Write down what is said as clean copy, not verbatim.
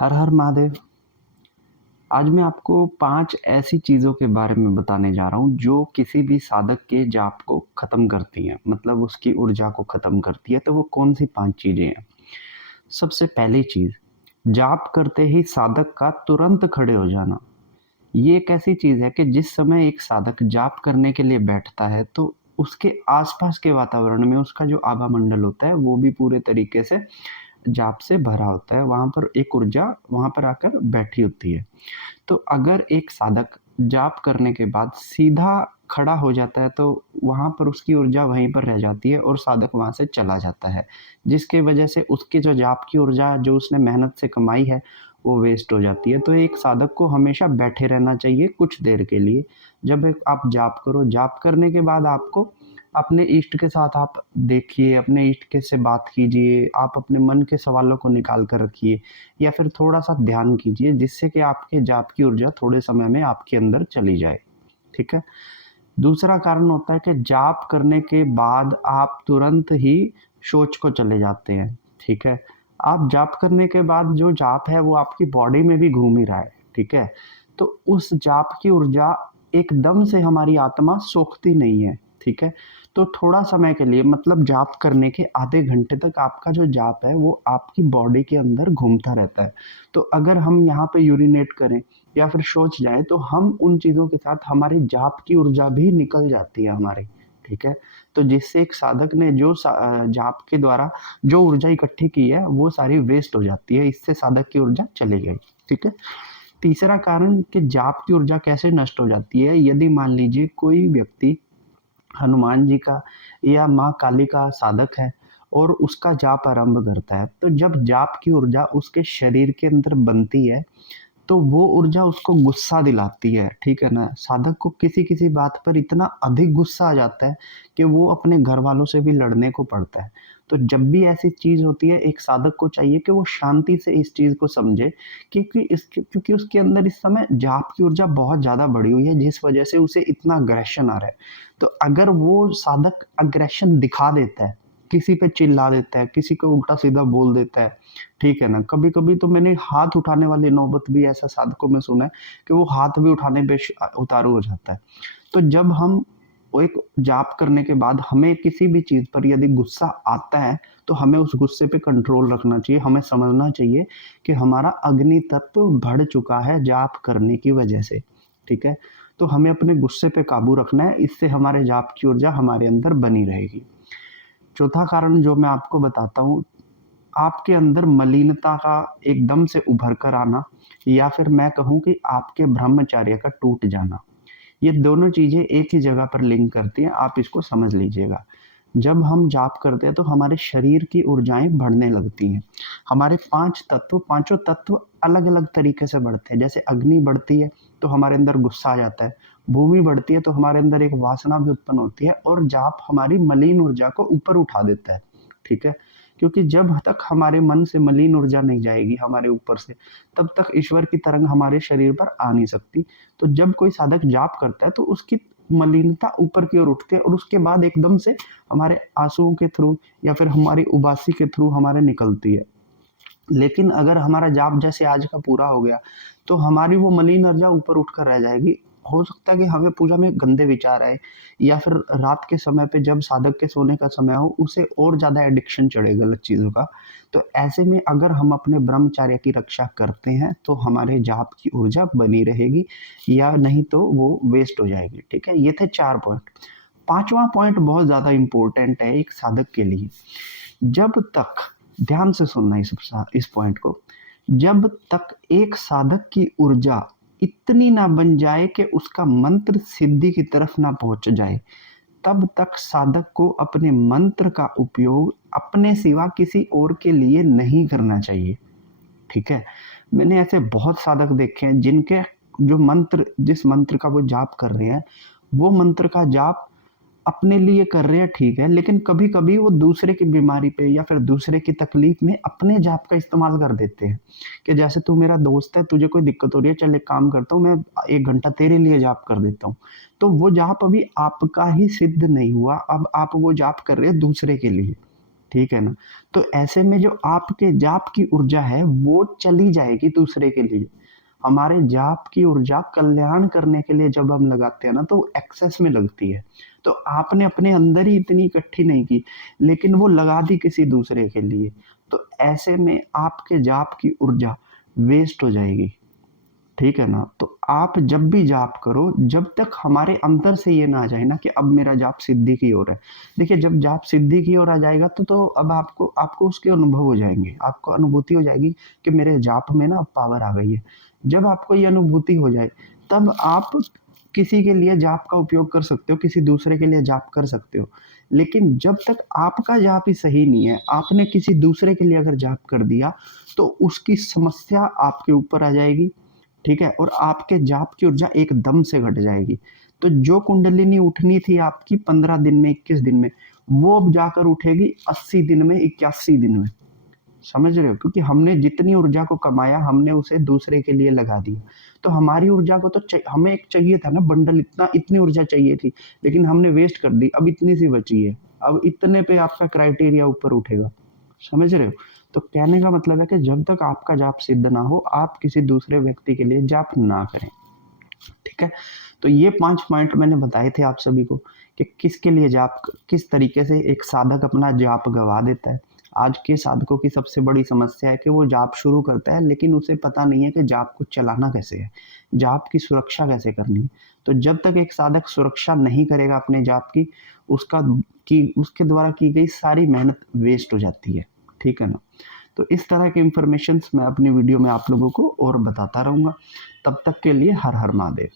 हर हर महादेव। आज मैं आपको 5 ऐसी चीज़ों के बारे में बताने जा रहा हूँ जो किसी भी साधक के जाप को ख़त्म करती हैं, मतलब उसकी ऊर्जा को ख़त्म करती है। तो वो कौन-सी 5 चीज़ें हैं? सबसे पहली चीज़, जाप करते ही साधक का तुरंत खड़े हो जाना। ये एक ऐसी चीज़ है कि जिस समय एक साधक जाप करने के लिए बैठता है, तो उसके आस-पास के वातावरण में उसका जो आभा मंडल होता है, वो भी पूरे तरीके से जाप से भरा होता है। वहाँ पर एक ऊर्जा वहाँ पर आकर बैठी होती है। तो अगर एक साधक जाप करने के बाद सीधा खड़ा हो जाता है, तो वहाँ पर उसकी ऊर्जा वहीं पर रह जाती है और साधक वहाँ से चला जाता है। जिसकी वजह से उसकी जो जाप की ऊर्जा जो उसने मेहनत से कमाई है, वो वेस्ट हो जाती है। तो एक साधक को हमेशा बैठे रहना चाहिए कुछ देर के लिए। जब एक आप जाप करो, जाप करने के बाद आपको अपने इष्ट के साथ आप देखिए, अपने इष्ट के से बात कीजिए, आप अपने मन के सवालों को निकाल कर रखिए या फिर थोड़ा-सा ध्यान कीजिए, जिससे कि आपके जाप की ऊर्जा थोड़े समय में आपके अंदर चली जाए, ठीक है? दूसरा कारण होता है कि जाप करने के बाद आप तुरंत ही शौच को चले जाते हैं, ठीक है? आप जाप करने के बाद जो जाप है वो आपकी बॉडी में भी घूम ही रहा है, ठीक है? तो उस जाप की ऊर्जा एकदम से हमारी आत्मा सोखती नहीं है, ठीक है? तो थोड़ा समय के लिए मतलब जाप करने के आधे घंटे तक आपका जो जाप है वो आपकी बॉडी के अंदर घूमता रहता है। तो अगर हम यहाँ पे यूरिनेट करें या फिर शौच जाएँ, तो हम उन चीज़ों के साथ हमारी जाप की ऊर्जा भी निकल जाती है हमारी, ठीक है? तो जिससे एक साधक ने जो जाप के द्वारा जो ऊर्जा इकट्ठी की है, वो सारी वेस्ट हो जाती है, इससे साधक की ऊर्जा चली गई, ठीक है? तीसरा कारण कि जाप की ऊर्जा कैसे नष्ट हो जाती है, यदि मान लीजिए कोई व्यक्ति हनुमान जी का या माँ काली का साधक है और उसका जाप आरंभ करता है, तो जब जाप की ऊर्जा उसके शरीर के अंदर बनती है, तो वो ऊर्जा उसको गुस्सा दिलाती है, ठीक है ना? साधक को किसी-किसी बात पर इतना अधिक गुस्सा आ जाता है कि वो अपने घरवालों से भी लड़ने को पड़ता है। तो जब भी ऐसी चीज़ होती है, एक साधक को चाहिए कि वो शांति से इस चीज़ को समझे, क्योंकि उसके अंदर इस समय जाप की ऊर्जा बहुत ज़्यादा बढ़ी हुई है, जिस वजह से उसे इतना अग्रेशन आ रहा है। तो अगर वो साधक अग्रेशन दिखा देता है, किसी पे चिल्ला देता है, किसी को उल्टा-सीधा बोल देता है, ठीक है ना? कभी-कभी तो मैंने हाथ उठाने वाली नौबत भी ऐसा साधकों में सुना है कि वो हाथ भी उठाने पे उतारू हो जाता है। तो जब हम वो एक जाप करने के बाद हमें किसी भी चीज़ पर यदि गुस्सा आता है, तो हमें उस गुस्से पे कंट्रोल रखना चाहिए। हमें समझना चाहिए कि हमारा अग्नि तत्व बढ़ चुका है जाप करने की वजह से, ठीक है? तो हमें अपने गुस्से पे काबू रखना है, इससे हमारे जाप की ऊर्जा हमारे अंदर बनी रहेगी। चौथा कारण जो मैं आपको बताता हूँ, आपके अंदर मलिनता का एकदम से उभर कर आना या फिर मैं कहूँ कि आपके ब्रह्मचर्य का टूट जाना। ये दोनों चीज़ें एक ही जगह पर लिंक करती हैं, आप इसको समझ लीजिएगा। जब हम जाप करते हैं तो हमारे शरीर की ऊर्जाएँ बढ़ने लगती हैं। हमारे 5 तत्व, पाँचों तत्व अलग-अलग तरीके से बढ़ते हैं। जैसे अग्नि बढ़ती है तो हमारे अंदर गुस्सा आ जाता है, भूमि बढ़ती है तो हमारे अंदर एक वासना भी उत्पन्न होती है और जाप हमारी मलिन ऊर्जा को ऊपर उठा देता है, ठीक है? क्योंकि जब तक हमारे मन से मलिन ऊर्जा नहीं जाएगी हमारे ऊपर से, तब तक ईश्वर की तरंग हमारे शरीर पर आ नहीं सकती। तो जब कोई साधक जाप करता है तो उसकी मलिनता ऊपर की ओर उठती है और उसके बाद एकदम से हमारे आँसुओं के थ्रू या फिर हमारी उबासी के थ्रू हमारे निकलती है। लेकिन अगर हमारा जाप जैसे आज का पूरा हो गया, तो हमारी वो मलिन ऊर्जा ऊपर उठकर रह जाएगी। हो सकता है कि हमें पूजा में गंदे विचार आए या फिर रात के समय पे जब साधक के सोने का समय हो, उसे और ज़्यादा एडिक्शन चढ़े गलत चीज़ों का। तो ऐसे में अगर हम अपने ब्रह्मचर्य की रक्षा करते हैं, तो हमारे जाप की ऊर्जा बनी रहेगी या नहीं तो वो वेस्ट हो जाएगी, ठीक है? ये थे 4 पॉइंट। 5वाँ पॉइंट बहुत ज़्यादा इम्पोर्टेंट है एक साधक के लिए। जब तक ध्यान से सुनना इस पॉइंट को, जब तक एक साधक की ऊर्जा इतनी ना बन जाए कि उसका मंत्र सिद्धि की तरफ ना पहुंच जाए, तब तक साधक को अपने मंत्र का उपयोग अपने सिवा किसी और के लिए नहीं करना चाहिए, ठीक है? मैंने ऐसे बहुत साधक देखे हैं जिनके जो मंत्र जिस मंत्र का वो जाप कर रहे हैं, वो मंत्र का जाप अपने लिए कर रहे हैं, ठीक है, लेकिन कभी-कभी वो दूसरे की बीमारी पे या फिर दूसरे की तकलीफ में अपने जाप का इस्तेमाल कर देते हैं, कि जैसे तू मेरा दोस्त है, तुझे कोई दिक्कत हो रही है, चल एक काम करता हूँ, मैं 1 घंटा तेरे लिए जाप कर देता हूँ। तो वो जाप अभी आपका ही सिद्ध नहीं हुआ, अब आप वो जाप कर रहे हैं दूसरे के लिए। ठीक है ना। तो ऐसे में जो आपके जाप की ऊर्जा है वो चली जाएगी दूसरे के लिए। हमारे जाप की ऊर्जा कल्याण करने के लिए जब हम लगाते हैं ना तो एक्सेस में लगती है। तो आपने अपने अंदर ही इतनी इकट्ठी नहीं की, लेकिन वो लगा दी किसी दूसरे के लिए। तो ऐसे में आपके जाप की ऊर्जा वेस्ट हो जाएगी। ठीक है ना। तो आप जब भी जाप करो, जब तक हमारे अंदर से ये ना आ जाए ना कि अब मेरा जाप सिद्धि की ओर है। देखिए, जब जाप सिद्धि की ओर आ जाएगा तो अब आपको आपको उसके अनुभव हो जाएंगे, आपको अनुभूति हो जाएगी कि मेरे जाप में ना पावर आ गई है। जब आपको ये अनुभूति हो जाए, तब आप किसी के लिए जाप का उपयोग कर सकते हो, किसी दूसरे के लिए जाप कर सकते हो। लेकिन जब तक आपका जाप ही सही नहीं है, आपने किसी दूसरे के लिए अगर जाप कर दिया, तो उसकी समस्या आपके ऊपर आ जाएगी। ठीक है। और आपके जाप की ऊर्जा एकदम से घट जाएगी। तो जो कुंडलिनी उठनी थी आपकी 15 दिन में, 21 दिन में, वो अब जाकर उठेगी 80 दिन में, 81 दिन में। समझ रहे हो? क्योंकि हमने जितनी ऊर्जा को कमाया, हमने उसे दूसरे के लिए लगा दिया। तो हमारी ऊर्जा को तो हमें एक चाहिए था ना बंडल, इतनी ऊर्जा चाहिए थी, लेकिन हमने वेस्ट कर दी। अब इतनी सी बची है। अब इतने पे आपका क्राइटेरिया ऊपर उठेगा। समझ रहे हो? तो कहने का मतलब है कि जब तक आपका जाप सिद्ध ना हो, आप किसी दूसरे व्यक्ति के लिए जाप ना करें। ठीक है। तो ये 5 पॉइंट मैंने बताए थे आप सभी को कि किसके लिए जाप, किस तरीके से एक साधक अपना जाप गवा देता है। आज के साधकों की सबसे बड़ी समस्या है कि वो जाप शुरू करता है, लेकिन उसे पता नहीं है कि जाप को चलाना कैसे है, जाप की सुरक्षा कैसे करनी है। तो जब तक एक साधक सुरक्षा नहीं करेगा अपने जाप की, उसका उसके द्वारा की गई सारी मेहनत वेस्ट हो जाती है। ठीक है ना। तो इस तरह के इंफॉर्मेशन मैं अपनी वीडियो में आप लोगों को और बताता रहूँगा। तब तक के लिए हर हर महादेव।